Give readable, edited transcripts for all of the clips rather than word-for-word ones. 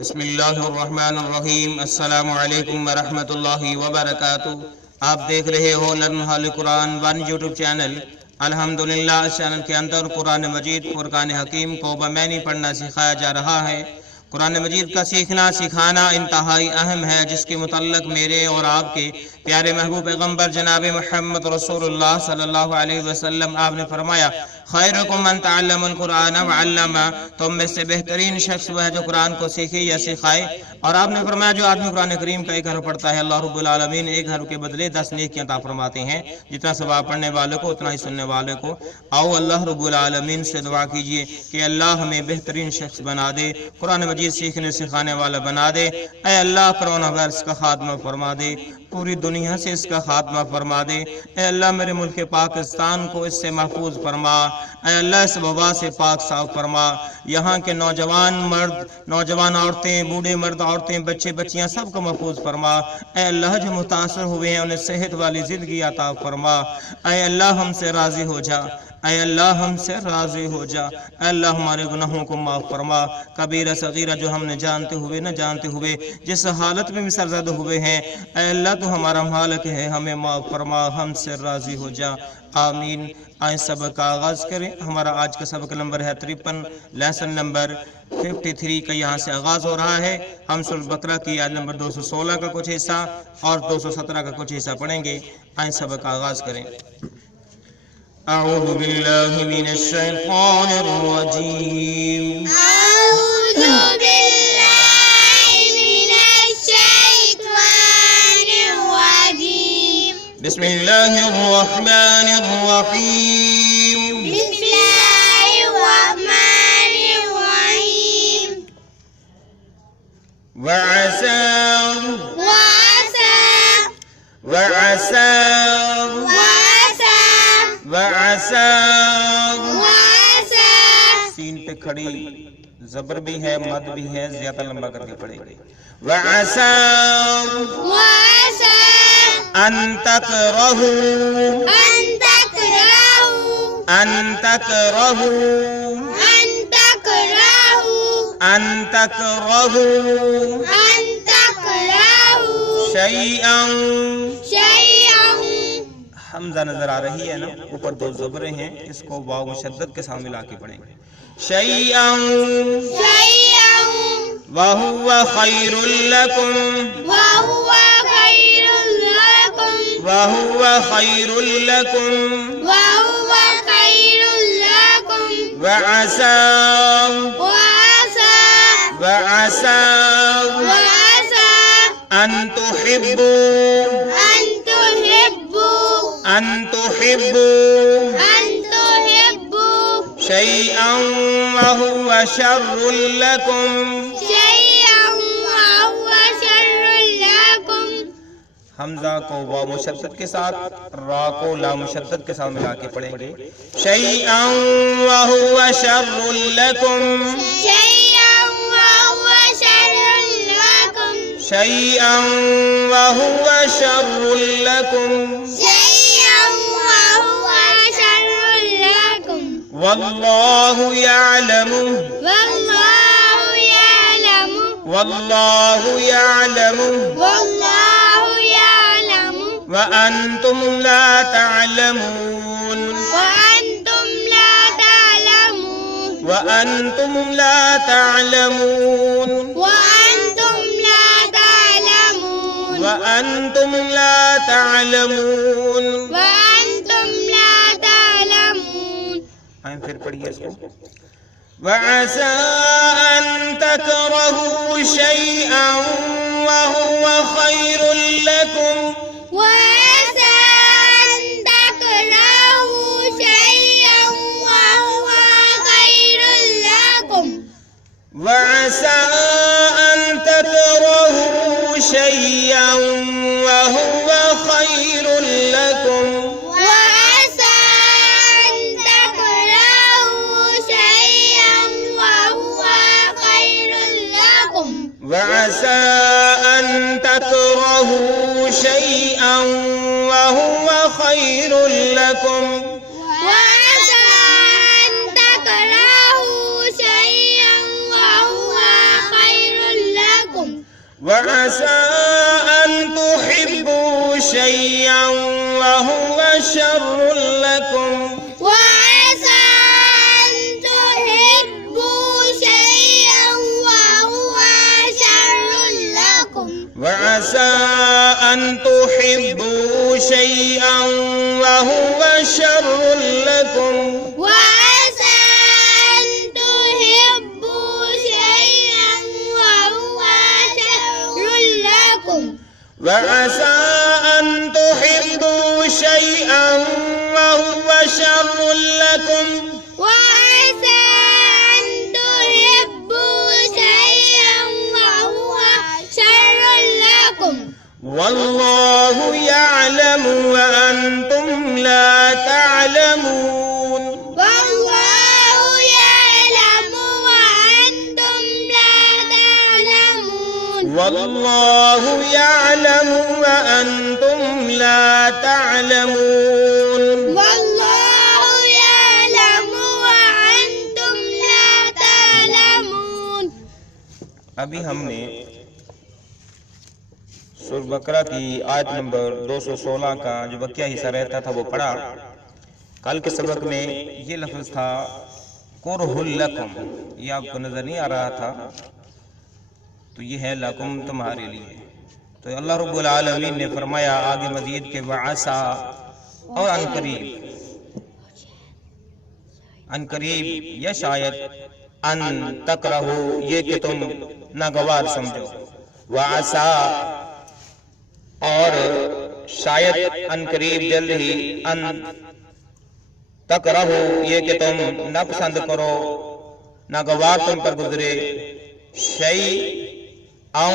بسم اللہ الرحمن الرحیم۔ السلام علیکم ورحمت اللہ وبرکاتہ۔ آپ دیکھ رہے ہو نرم قرآن 1 یوٹیوب چینل۔ الحمدللہ اس چینل کے اندر قرآن مجید فرقان حکیم کو بمعنی پڑھنا سکھایا جا رہا ہے۔ قرآن مجید کا سیکھنا سکھانا انتہائی اہم ہے، جس کے متعلق میرے اور آپ کے پیارے محبوب پیغمبر جناب محمد رسول اللہ صلی اللہ علیہ وسلم آپ نے فرمایا، خیرکم من تعلم القرآن وعلمہ، تم میں سے بہترین شخص وہ ہے جو قرآن کو سیکھے یا سکھائے۔ اور آپ نے فرمایا جو آدمی قرآن کریم کا ایک حرف پڑھتا ہے، اللہ رب العالمین ایک حرف کے بدلے 10 نیکیاں عطا فرماتے ہیں، جتنا ثواب پڑھنے والے کو اتنا ہی سننے والے کو۔ آؤ اللہ رب العالمین سے دعا کیجئے کہ اللہ ہمیں بہترین شخص بنا دے، قرآن مجید سیکھنے سکھانے والا بنا دے۔ اے اللہ کرونا وائرس کا خاتمہ فرما دے، پوری دنیا سے اس کا خاتمہ فرما دے۔ اے اللہ میرے ملک پاکستان کو اس سے محفوظ فرما۔ اے اللہ اس وبا سے پاک صاف فرما۔ یہاں کے نوجوان مرد، نوجوان عورتیں، بوڑھے مرد، عورتیں، بچے بچیاں سب کو محفوظ فرما۔ اے اللہ جو متاثر ہوئے ہیں انہیں صحت والی زندگی عطا فرما۔ اے اللہ ہم سے راضی ہو جا، اے اللہ ہم سے راضی ہو جا۔ اے اللہ ہمارے گناہوں کو معاف فرما، کبیرہ صغیرہ جو ہم نے جانتے ہوئے نہ جانتے ہوئے جس حالت میں بھی سرزد ہوئے ہیں، اے اللہ تو ہمارا مالک ہے، ہمیں معاف فرما، ہم سے راضی ہو جا، آمین۔ آئیں سبق کا آغاز کریں۔ ہمارا آج کا سبق نمبر ہے 53، لیسن نمبر 53 کا یہاں سے آغاز ہو رہا ہے۔ ہم سورہ بقرہ کی آیت نمبر 216 کا کچھ حصہ اور 217 کا کچھ حصہ پڑھیں گے۔ آئیں سبق کا آغاز کریں۔ اعوذ باللہ من الشیطان الرجیم، أعوذ بالله من الشيطان الرجيم، بسم اللہ الرحمن الرحیم، بسم الله الرحمن الرحيم، وعسى وعسى وعسى وعسى وعسى وعسى، سین پہ کھڑی زبر بھی ہے، مد بھی ہے، زیادہ لمبا کر کے پڑھے گی۔ وعسى وعسى ان تکرہوا أن تكرهوا ان تکرہوا أن تكرهوا ان تکرہوا أن تكرهوا شیئا، شيئا، حمزہ نظر آ رہی ہے نا، اوپر 2 زبریں ہیں، اس کو واو مشدد کے ساتھ ملا کے پڑھیں گے۔ شیئا شيئا وہو خیر لکم وهو خير لكم وہو خیر لکم وهو خير لكم وعسى وعسى وعسى وعسى ان تحبوا أن تحبوا ان تحبوا أن تحبوا شیئا وہو شر لکم۔ شيئا وهو شر لكم، حمزہ کو واو مشدد کے ساتھ، را کو لا مشدد کے ساتھ ملا کے پڑھیں گے۔ شیئا وہو شر لکم شيئا وهو شر لكم، شیئا وہو شر لکم شيئا وهو شر لكم، واللہ یعلم والله يعلم واللہ یعلم والله يعلم وانتم لا تعلمون وأنتم لا تعلمون وانتم لا تعلمون وأنتم لا تعلمون وانتم لا تعلمون۔ وأنتم لا تعلمون، آئیں پھر پڑھیے اس کو۔ وعسى أن تكرهوا شيئا وهو خير لكم وعسى أن تكرهوا شيئا وهو خير لكم وعسى أن تكرهوا شيئا وهو خير لكم وعسى أن تكرهوا شيئا وهو خير لكم وعسى أن تكرهوا شيئا وهو خير لكم وعسى أن تكرهوا شيئا وهو خير وعسى أن تحبوا شيئا وهو شر لكم وعسى أن تحبوا شيئا وهو شر لكم وعسى أن تحبوا شيئا وهو شر لكم وعسى أن تحبوا شيئا وهو شر لكم وعسى أن تحبوا شيئا وهو شر لكم وعسى أن تحبوا شيئا وهو شر لكم والله يعلم وأنتم لا تعلمون والله يعلم وأنتم لا تعلمون والله يعلم وأنتم لا تعلمون والله يعلم وأنتم لا تعلمون. ابھی ہم نے سورہ بقرہ کی آیت نمبر 216 کا جو بقیہ حصہ رہتا تھا وہ پڑھا. کل کے سبق میں یہ لفظ تھا کرہ لکم، یہ آپ کو نظر نہیں آ رہا تھا، تو یہ ہے لکم تمہارے لیے. تو اللہ رب العالمین نے فرمایا آگے مزید کہ وعسا اور ان قریب یا شاید ان تکرہو یہ کہ تم ناگوار سمجھو، وعسا اور شاید ان قریب جلد ہی ان تکرہو یہ کہ تم ناپسند کرو، ناگوار تم پر گزرے، شیئاً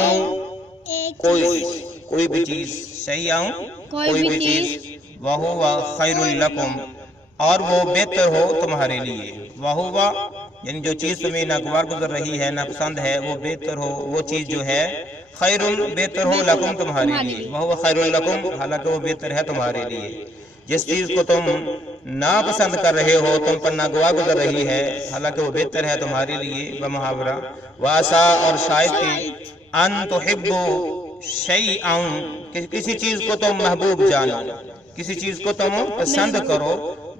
کوئی بھی چیز، شیئاً کوئی بھی چیز، وَهُوَ خَيْرٌ لَكُمْ اور وہ بہتر ہو تمہارے لیے. وَهُوَ یعنی جو چیز تمہیں ناگوار گزر رہی ہے، ناپسند ہے، وہ بہتر ہو، وہ چیز جو ہے خیرٌ بہتر ہو لکم تمہارے لیے. وَهُوَ خَيْرٌ لَكُمْ حالانکہ وہ بہتر ہے تمہارے لیے. جس چیز کو تم ناپسند کر رہے ہو، تم پر ناگوار گزر رہی ہے، حالانکہ وہ بہتر ہے تمہارے لیے. بمحاورہ وَعَسَىٰ اور شاید کہ ان تحبوا شیئاً کسی چیز کو تم محبوب جانو، کسی چیز کو تم پسند کرو،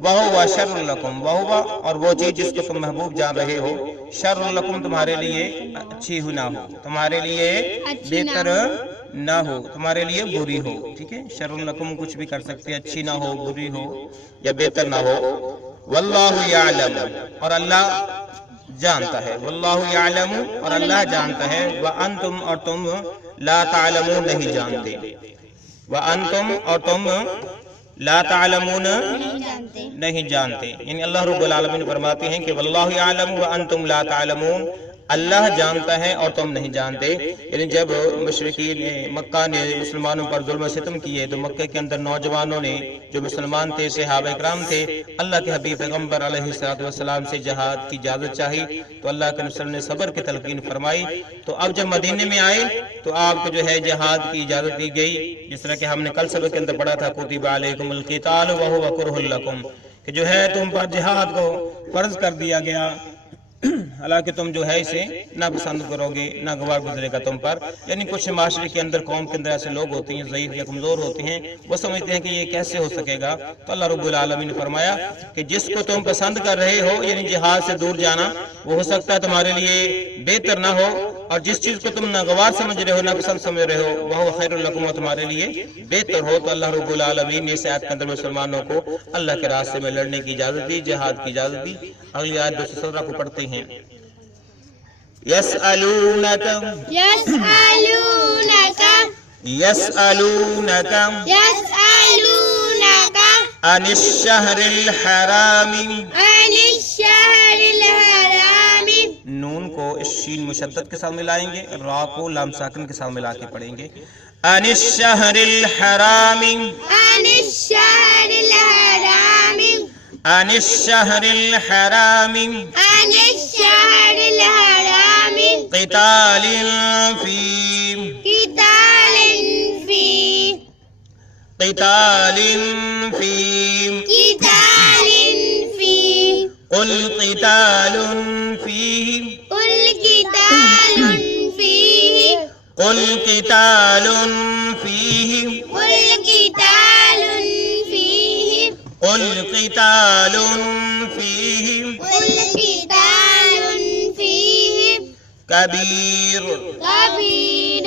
وَهُوَ شَرٌ لَكُمْ وَهُوَ اور وہ چیز جس کو تم محبوب جان رہے ہو، شر لکم تمہارے لیے اچھی ہو نہ ہو، تمہارے لیے بہتر نہ ہو، تمہارے لیے بری ہو. ٹھیک ہے، شر لکم کچھ بھی کر سکتے، اچھی نہ ہو، بری ہو یا بہتر نہ ہو. واللہ یعلم اور اللہ جانتا ہے، واللہ یعلم اور اللہ جانتا ہے، وانتم اور تم لا تعلمون نہیں جانتے، وانتم اور تم لا تعلمون نہیں جانتے. یعنی اللہ رب العالمین فرماتے ہیں کہ واللہ یعلم وانتم لا تعلمون، اللہ جانتا ہے اور تم نہیں جانتے. یعنی جب مشرکین مکہ نے مسلمانوں پر ظلم و ستم کیے تو مکہ کے اندر نوجوانوں نے جو مسلمان تھے، صحابہ اکرام تھے، اللہ کے حبیب پیغمبر علیہ السلام سے جہاد کی اجازت چاہی تو اللہ کے رسول نے صبر کی تلقین فرمائی. تو اب جب مدینے میں آئے تو آپ کو جو ہے جہاد کی اجازت دی گئی، جس طرح کہ ہم نے کل سبق کے اندر پڑھا تھا کتب علیکم القتال وہو کرہ لکم، کہ جو ہے تم پر جہاد کو فرض کر دیا گیا، حالانکہ تم جو ہے اسے نہ پسند کرو گے، ناگوار گزرے گا تم پر. یعنی کچھ معاشرے کے اندر، قوم کے اندر ایسے لوگ ہوتے ہیں ضعیف یا کمزور ہوتے ہیں، وہ سمجھتے ہیں کہ یہ کیسے ہو سکے گا. تو اللہ رب العالمین نے فرمایا کہ جس کو تم پسند کر رہے ہو، یعنی جہاد سے دور جانا، وہ ہو سکتا ہے تمہارے لیے بہتر نہ ہو، اور جس چیز کو تم ناگوار سمجھ رہے ہو، ناپسند سمجھ رہے ہو، وہ خیر لکم تمہارے لیے بہتر ہو. تو اللہ رب العالمین نے اس آیت کے اندر مسلمانوں کو اللہ کے راستے میں لڑنے کی اجازت دی، جہاد کی اجازت دی. اگلی آیت 217 کو پڑھتے ہیں. يسألونك عن الشهر الحرام نون کو اس شین مشدد کے ساتھ ملائیں گے، را کو لام ساکن کے ساتھ ملا کے پڑھیں گے. عن الشهر الحرام عن الشهر الحرام عن الشهر الحرام عن الشهر الحرام قتال فيه قتال فيه قتال فيه قتال فيه قل قتال فيه قل قتال فيه قل قتال فيه قل قتال فيه قل قتال فيه قل قتال فيه کبیر. كبير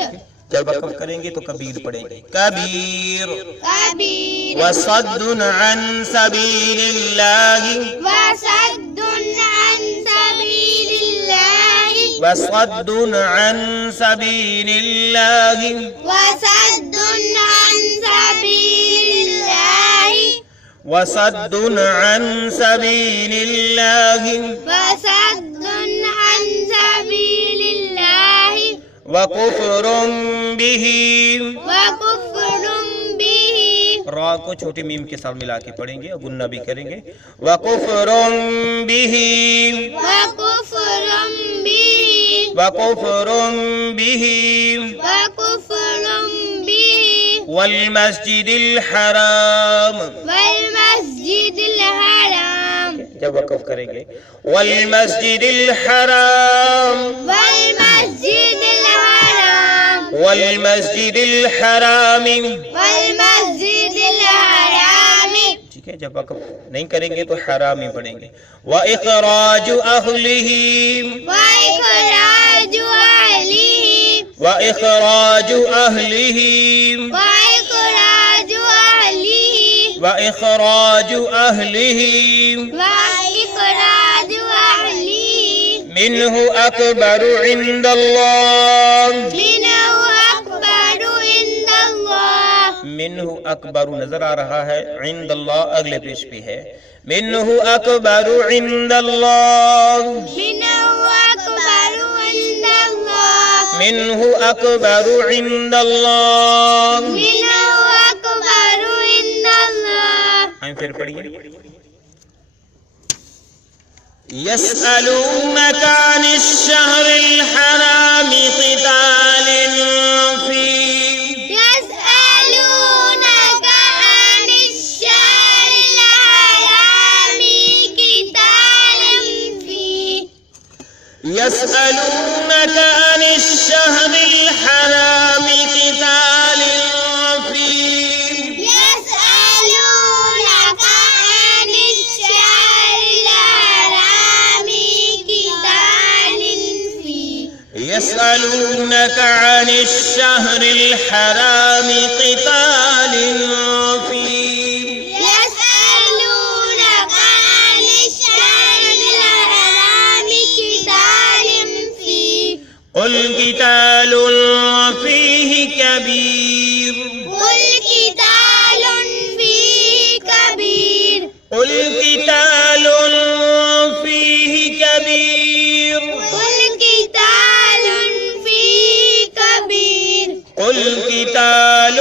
جب وقف کریں گے تو کبیر پڑھیں گے. کبیر. كبير وصد عن سبیل اللہ وصد عن سبيل الله وصد عن سبیل اللہ وصد عن سبيل الله وصد عن سبیل اللہ وصد عن سبيل الله وکفر به. وكفر به را کو چھوٹی میم کے ساتھ ملا کے پڑھیں گے اور گننا بھی کریں گے. وکفر به وكفر به وکفر به وكفر به والمسجد الحرام. والمسجد الحرام جب وقف کریں گے والمسجد الحرام والمسجد الحرام والمسجد الحرام. والمسجد الحرام ٹھیک ہے. جب وقف نہیں کریں گے تو حرام ہی پڑھیں گے. وَإِخْرَاجُ أَهْلِهِ وإخراج أهله وَإِخْرَاجُ أَهْلِهِ وإخراج أهله وَإِخْرَاجُ أَهْلِهِ وإخراج أهله منه أكبر عند الله. منه أكبر عند الله منه أكبر نظر آ رہا ہے. عند اللہ اگلے پیش پہ ہے. منه أكبر عند الله منه أكبر عند الله منه أكبر عند الله. منه أكبر عند الله پھر پڑھیے. يسألونك عن الشهر الحرام قتال فيه يسألونك عن الشهر الحرام قتال فيه يسألونك عن الشهر الحرام قتال فيه يسألونك عن الشهر الحرام قتال فيه يسألونك عن الشهر الحرام قتال فيه يسألونك عن الشهر الحرام قتال فيه قل قتال فيه كبير قل قتال فيه كبير قل قتال فيه كبير قل قتال فيه كبير قل قتال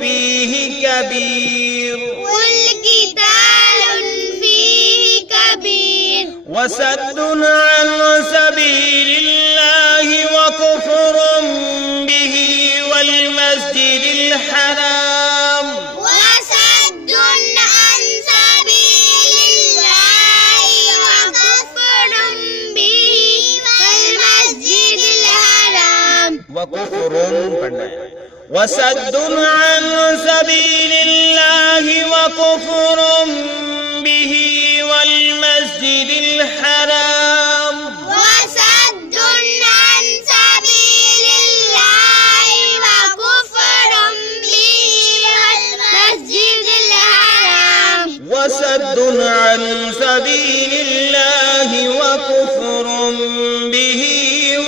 فيه كبير قل قتال فيه كبير وصد عن سبيل الله وكفر به والمسجد الحرام وصد عن سبيل الله وكفر به والمسجد الحرام وكفر پڑھنا ہے. وصد عن سبيل الله وكفر به والمسجد الحرام. وصد عن سبيل الله وكفر به والمسجد الحرام وصد عن سبيل الله وكفر به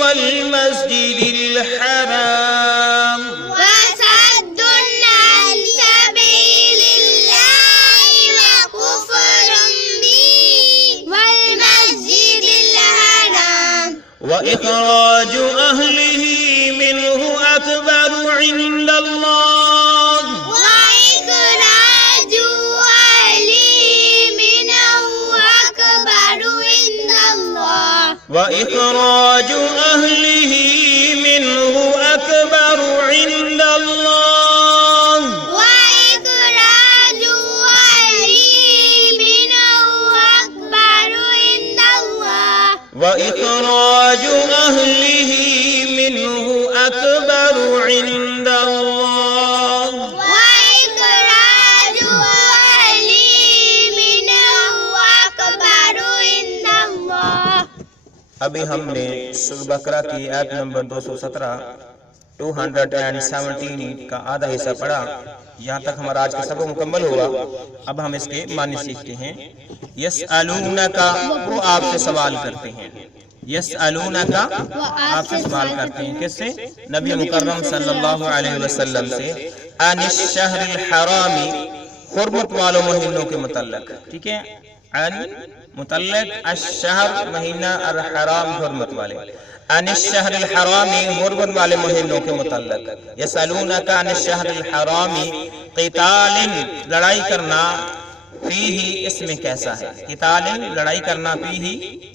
والمسجد الحرام. وصد عن سبيل الله وكفر به والمسجد الحرام وإخراج أهله منه أكبر عند الله. وإخراج أهله منه أكبر عند الله وإخراج أهله منه أكبر عند الله. وإخراج أهله منه أكبر عند الله وإخراج أهله منه أكبر ابھی ہم نے سورہ بقرہ کی آیت نمبر 217 کا آدھا حصہ پڑھا، یہاں تک ہمارا آج کا سبق مکمل ہوا۔ اب ہم اس کے معنی سیکھتے ہیں۔ یسألونک، وہ آپ سے سوال کرتے ہیں۔ یسألونک، آپ سے سوال کرتے ہیں، کس سے؟ نبی مکرم صلی اللہ علیہ وسلم سے، عن الشہر الحرام، حرمت والوں مہینوں کے متعلق، ٹھیک ہے؟ عن متعلق الشہر، مہینہ، الحرام حرمت والے، عن الشہر الحرام حرمت والے مہینوں کے متعلق۔ یسألونک عن الشہر الحرام قتال، لڑائی کرنا، فیہ، اس میں کیسا ہے؟ قتال، لڑائی کرنا، فیہ،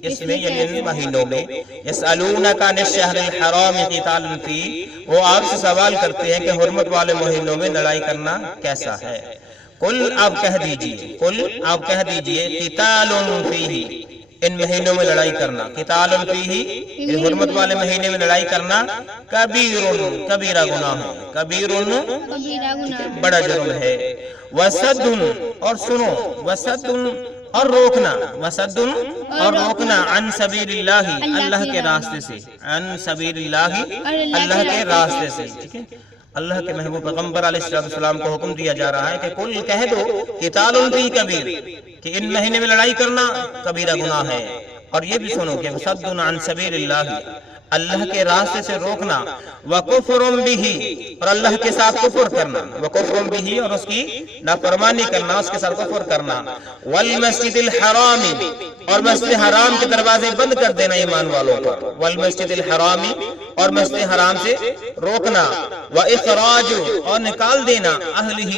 اس میں یعنی ان مہینوں میں۔ یسألونک عن الشہر الحرام قتال فیہ، وہ آپ سے سوال کرتے ہیں کہ حرمت والے مہینوں میں لڑائی کرنا کیسا ہے۔ قل، آپ کہہ دیجئے، قل، آپ کہہ دیجئے، قتال فیہ، ان مہینوں میں لڑائی کرنا، قتال فیہ، ان حرمت والے مہینے میں لڑائی کرنا، کبیر، کبیرہ گناہ ہے، کبیر، بڑا جرم ہے، وصد، اور سنو، وصد، اور روکنا، وصد، اور روکنا، عن سبیل اللہ، اللہ کے راستے سے، عن سبیل اللہ، اللہ کے راستے سے، ٹھیک ہے؟ اللہ کے محبوب پیغمبر علیہ السلام کو حکم دیا جا رہا ہے کہ قل، کہہ دو، قتال فی کبیر، کہ ان مہینے میں لڑائی کرنا کبیرہ گناہ ہے، اور یہ بھی سنو کہ صد عن سبیل اللہ، اللہ کے راستے سے روکنا، وکفر بہ، اور اللہ کے ساتھ کفر کرنا، وکفر بہ، اور اس کی نافرمانی کرنا، اس کے ساتھ کفر کرنا، والمسجد الحرام، اور مسجد حرام کے دروازے بند کر دینا ایمان والوں پر، والمسجد الحرام، اور مسجد حرام سے روکنا، واخراج، اور نکال دینا، اہلہ،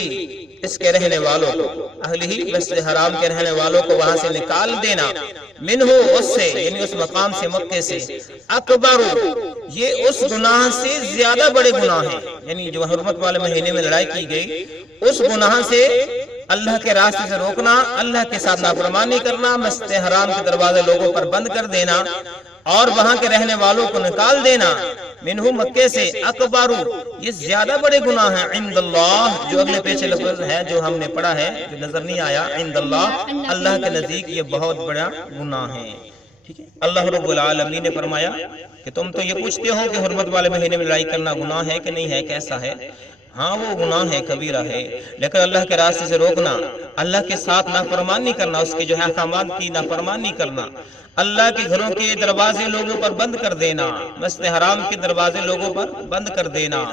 اس کے رہنے والوں کو، اہلہ، مسجد حرام کے رہنے والوں کو وہاں سے نکال دینا، منہ، اس سے، یعنی اس مقام سے، مکے سے، اکبر، یہ اس گناہ سے زیادہ بڑے گناہ ہیں، یعنی جو حرمت والے مہینے میں لڑائی کی گئی، اس گناہ سے اللہ کے راستے سے روکنا، اللہ کے ساتھ نافرمانی کرنا، مسجد حرام کے دروازے لوگوں پر بند کر دینا، اور وہاں کے رہنے والوں کو نکال دینا، منہ، مکے سے، اکبر، یہ زیادہ بڑے گناہ ہیں، عند اللہ، جو اگلے پیچھے لفظ ہے جو ہم نے پڑھا ہے، جو نظر نہیں آیا، عند اللہ، اللہ کے نزدیک یہ بہت بڑا گناہ ہے، ٹھیک ہے؟ اللہ رب العالمین نے فرمایا کہ تم تو یہ پوچھتے ہو کہ حرمت والے مہینے میں لڑائی کرنا گناہ ہے کہ نہیں ہے، کیسا ہے؟ ہاں، وہ گناہ ہے، کبیرہ ہے، لیکن اللہ کے راستے سے روکنا، اللہ کے ساتھ نافرمانی کرنا، اس کے جو ہے احکامات کی نافرمانی کرنا، اللہ کے گھروں کے دروازے لوگوں پر بند کر دینا، مسجد حرام کے دروازے لوگوں پر بند کر دینا،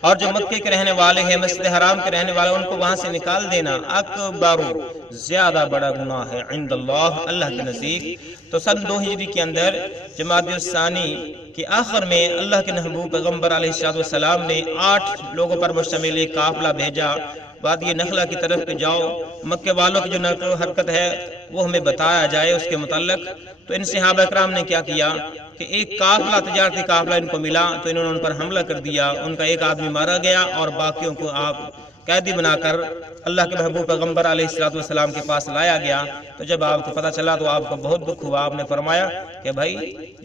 اور جو مکے کے رہنے والے ہیں، مسجد حرام کے رہنے والے، ان کو وہاں سے نکال دینا، اکبر، زیادہ بڑا گناہ ہے، عند اللہ، اللہ کے نزدیک۔ تو سن 2 ہجری کے اندر جمادی الثانی کے آخر میں اللہ کے محبوب پیغمبر علیہ السلام نے 8 لوگوں پر مشتمل ایک قافلہ بھیجا، وادی نخلہ کی طرف کہ جاؤ، مکے والوں کی جو نقل و حرکت ہے وہ ہمیں بتایا جائے اس کے متعلق۔ تو ان صحابہ اکرام نے کیا کیا کہ ایک قافلہ، تجارتی قافلہ ان کو ملا، تو انہوں نے ان پر حملہ کر دیا، ان کا ایک آدمی مارا گیا، اور باقیوں کو آپ قیدی بنا کر اللہ کے محبوب پیغمبر علیہ السلام کے پاس لایا گیا۔ تو جب آپ کو پتہ چلا تو آپ کو بہت دکھ ہوا، آپ نے فرمایا کہ بھائی،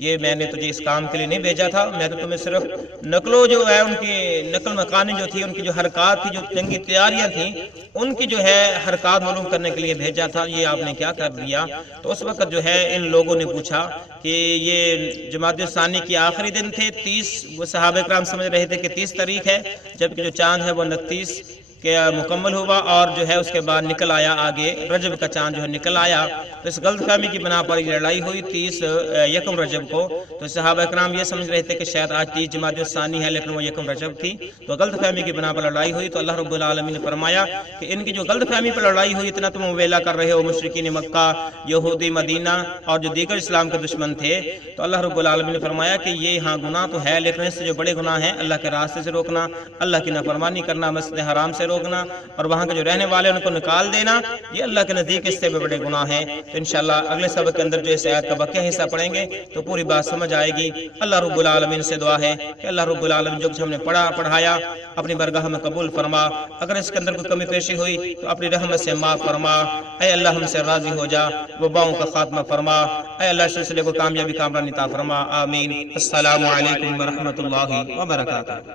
یہ میں نے تجھے اس کام کے لیے نہیں بھیجا تھا، میں تو تمہیں صرف نقل جو ہے ان کی نقل مکانی جو تھی، ان کی جو حرکات تھی، جو جنگی تیاریاں تھیں، ان کی جو ہے حرکات معلوم کرنے کے لیے بھیجا تھا، یہ آپ نے کیا کر دیا؟ تو اس وقت جو ہے ان لوگوں نے پوچھا کہ یہ جمادی الثانی کی آخری دن تھے، 30، وہ صحابہ کرام سمجھ رہے تھے کہ 30 تاریخ ہے، جبکہ جو چاند ہے وہ 29 کہ مکمل ہوا، اور جو ہے اس کے بعد نکل آیا آگے رجب کا چاند جو ہے نکل آیا۔ تو اس غلط فہمی کی بنا پر یہ لڑائی ہوئی 30 یکم رجب کو۔ تو صحابہ اکرام یہ سمجھ رہے تھے کہ شاید آج 30 جمادی الثانی ہے، لیکن وہ یکم رجب تھی، تو غلط فہمی کی بنا پر لڑائی ہوئی۔ تو اللہ رب العالمین نے فرمایا کہ ان کی جو غلط فہمی پر لڑائی ہوئی، اتنا تم ویلا کر رہے ہو مشرکین مکہ، یہودی مدینہ، اور جو دیگر اسلام کے دشمن تھے، تو اللہ رب العالمین نے فرمایا کہ یہ ہاں گناہ تو ہے، لیکن اس سے جو بڑے گناہ ہیں، اللہ کے راستے سے روکنا، اللہ کی نافرمانی کرنا، مسجد حرام سے روکنا، اور وہاں کے جو رہنے والے ان کو نکال دینا، یہ اللہ کے نزدیک اس سے بھی بڑے گناہ ہیں۔ تو انشاءاللہ اگلے سبق کے اندر جو اس آیت کا بقیہ حصہ پڑھیں گے تو پوری بات سمجھ آئے گی۔ اللہ رب العالمین سے دعا ہے کہ اللہ رب العالمین جو کچھ ہم نے پڑھایا اپنی برگاہ میں قبول فرما، اگر اس کے اندر کوئی کمی پیشی ہوئی تو اپنی رحمت سے معاف فرما، اے اللہ ہم سے راضی ہو جا، وباؤں کا خاتمہ فرما، اے اللہ سلسلے کو کامیابی کامرانی عطا فرما، آمین۔ السلام علیکم ورحمۃ اللہ وبرکاتہ۔